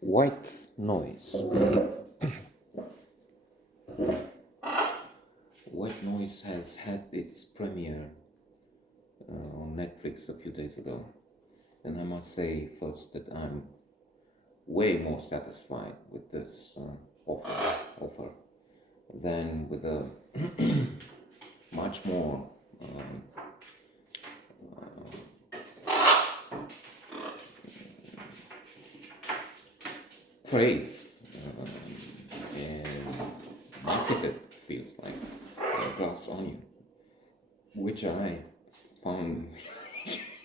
White Noise. White Noise has had its premiere on Netflix a few days ago, and I must say first that I'm way more satisfied with this offer than with a much more praised and marketed, feels like, Glass Onion, which I found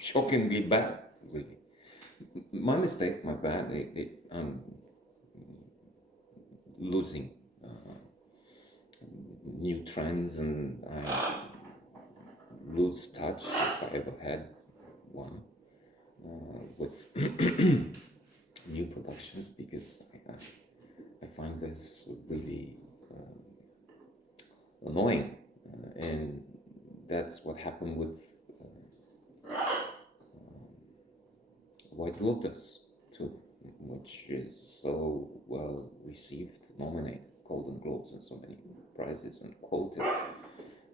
shockingly bad, really. My mistake, my bad. I'm losing new trends, and I lose touch, if I ever had one, with new productions, because I find this really annoying, and that's what happened with White Lotus too, which is so well received, nominated Golden Globes and so many prizes, and quoted.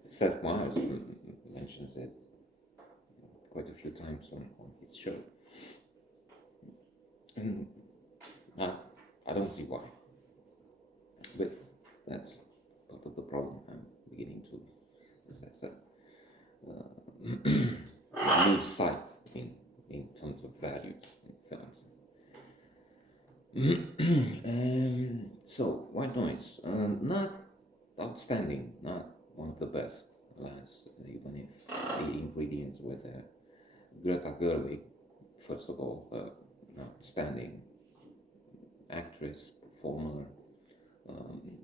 Seth Meyers mentions it quite a few times on his show, and I don't see why, but that's part of the problem. I'm beginning to, as I said, lose sight in terms of values in films. So, White Noise, not outstanding, not one of the best, alas, even if the ingredients were there. Greta Gerwig, first of all, an outstanding actress, performer,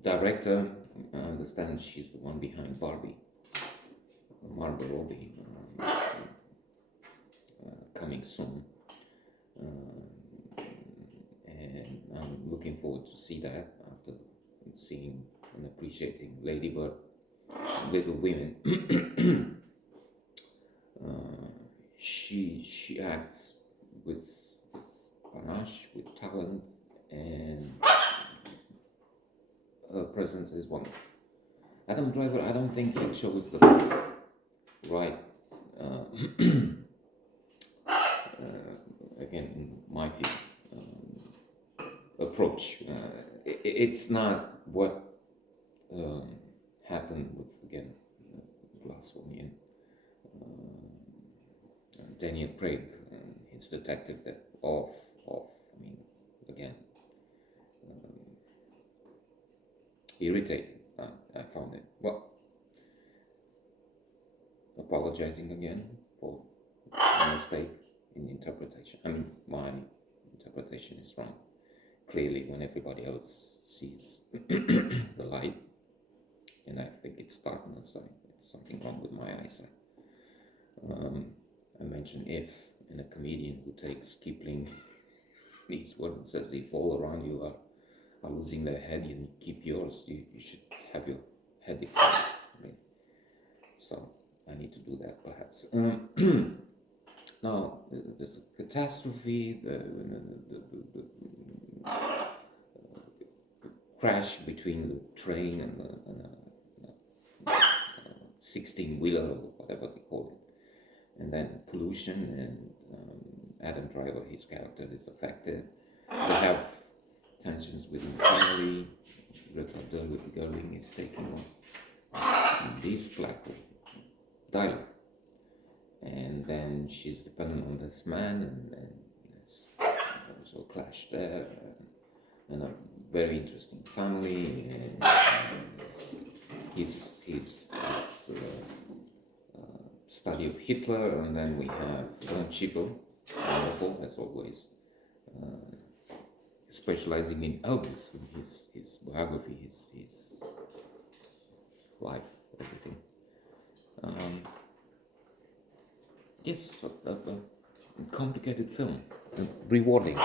director. I understand she's the one behind Barbie, Margot Robbie, coming soon, and I'm looking forward to see that after seeing and appreciating Lady Bird, Little Women. She acts with panache, with talent, and her presence is wonderful. Adam Driver, I don't think he chose the right, again, in my view, approach. It's not what happened with, again, Glass Onion. Daniel Craig and his detective, that again, irritating. I found it. Well, apologizing again for a mistake in interpretation. My interpretation is wrong, clearly, when everybody else sees the light, and I think it's darkness. It's something wrong with my eyesight. I mentioned if, and a comedian who takes Kipling, these words, as if all around you are losing their head, and keep yours. You should have your head examined. Right? So I need to do that, perhaps. Now, there's a catastrophe, the crash between the train and a 16-wheeler, or whatever they call it, and then pollution, and Adam Driver, his character, is affected. They have tensions within the family. Greta Gerwig is taking on this black dialogue, and then she's dependent on this man, and there's also a clash there, and a very interesting family, and his study of Hitler, and then we have Don Cheadle, wonderful as always, specializing in Elvis, in his biography, his life, everything. Yes, a complicated film, rewarding.